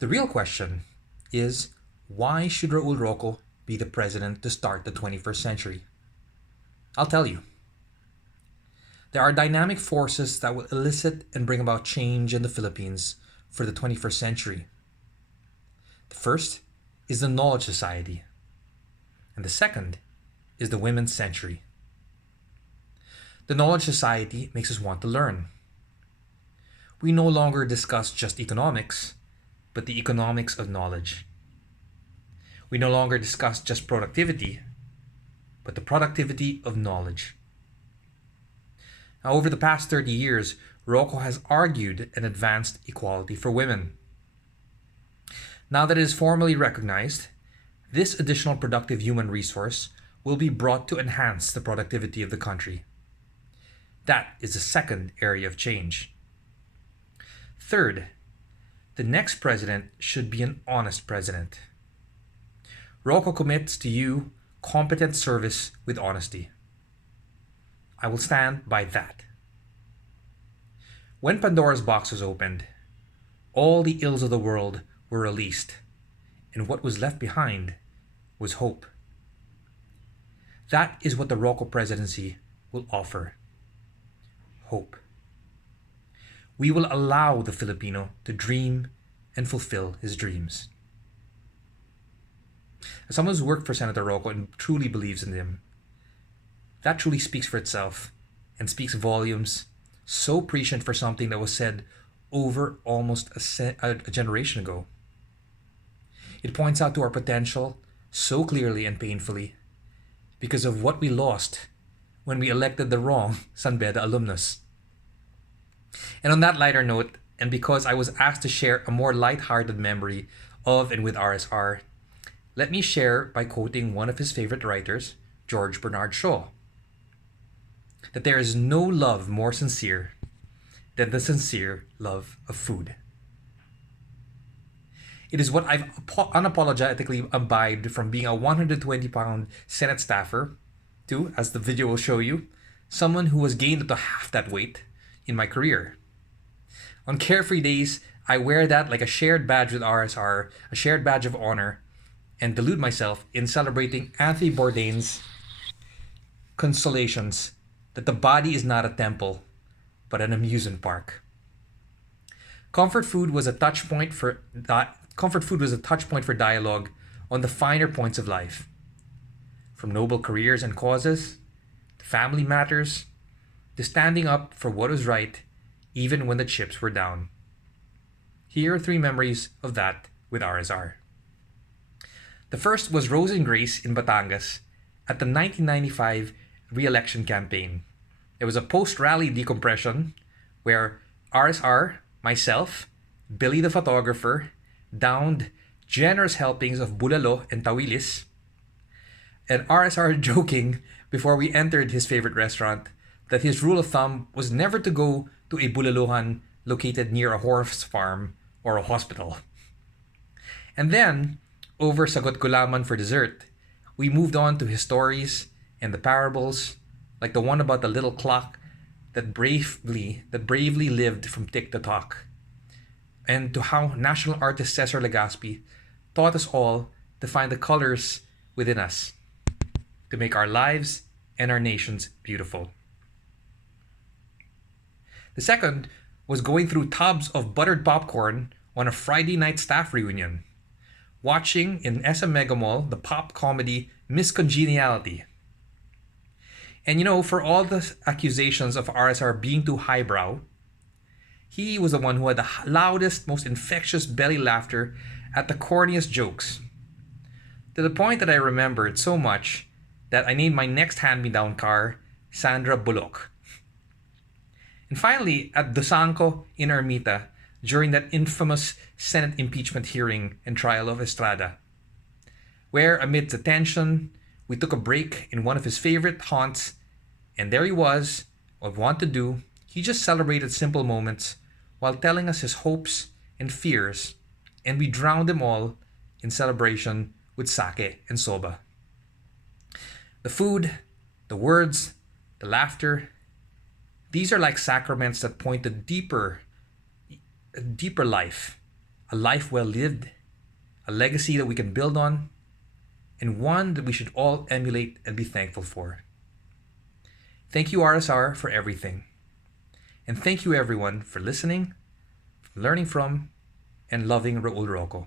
The real question is, why should Raul Roco be the president to start the 21st century? I'll tell you. There are dynamic forces that will elicit and bring about change in the Philippines for the 21st century. The first is the Knowledge Society, and the second is the Women's Century. The Knowledge Society makes us want to learn. We no longer discuss just economics, but the economics of knowledge. We no longer discuss just productivity, but the productivity of knowledge. Now, over the past 30 years, Roco has argued and advanced equality for women. Now that it is formally recognized, this additional productive human resource will be brought to enhance the productivity of the country. That is the second area of change. Third, the next president should be an honest president. Roco commits to you competent service with honesty. I will stand by that. When Pandora's box was opened, all the ills of the world were released, and what was left behind was hope. That is what the Roco presidency will offer. Hope. We will allow the Filipino to dream and fulfill his dreams. As someone who's worked for Senator Roco and truly believes in him, that truly speaks for itself and speaks volumes, so prescient for something that was said over almost a generation ago. It points out to our potential so clearly and painfully because of what we lost when we elected the wrong San Beda alumnus. And on that lighter note, and because I was asked to share a more light-hearted memory of and with RSR, let me share by quoting one of his favorite writers, George Bernard Shaw, that there is no love more sincere than the sincere love of food. It is what I've unapologetically imbibed from being a 120-pound Senate staffer to, as the video will show you, someone who has gained up to half that weight in my career. On carefree days, I wear that like a shared badge with RSR, a shared badge of honor, and delude myself in celebrating Anthony Bourdain's consolations that the body is not a temple, but an amusement park. Comfort food was a touch point for dialogue on the finer points of life, from noble careers and causes, to family matters, to standing up for what was right, even when the chips were down. Here are 3 memories of that with RSR. The first was Rose and Grace in Batangas at the 1995 re-election campaign. It was a post-rally decompression where RSR, myself, Billy the photographer, downed generous helpings of bulalo and tawilis, and RSR joking before we entered his favorite restaurant that his rule of thumb was never to go to a bulalohan located near a horse farm or a hospital. And then, over sagot gulaman for dessert, we moved on to his stories and the parables, like the one about the little clock that bravely lived from tick to tock, and to how national artist Cesar Legaspi taught us all to find the colors within us, to make our lives and our nations beautiful. The second was going through tubs of buttered popcorn on a Friday night staff reunion, watching in SM Mega Mall the pop comedy Miss Congeniality. And for all the accusations of RSR being too highbrow, he was the one who had the loudest, most infectious belly laughter at the corniest jokes, to the point that I remember it so much that I named my next hand-me-down car Sandra Bullock. And finally, at Dosanco in Ermita, during that infamous Senate impeachment hearing and trial of Estrada, where amid the tension, we took a break in one of his favorite haunts, and there he was, what want to do, he just celebrated simple moments while telling us his hopes and fears, and we drowned them all in celebration with sake and soba. The food, the words, the laughter, these are like sacraments that point to deeper life, a life well lived, a legacy that we can build on, and one that we should all emulate and be thankful for. Thank you, RSR, for everything. And thank you, everyone, for listening, learning from, and loving Raul Roco.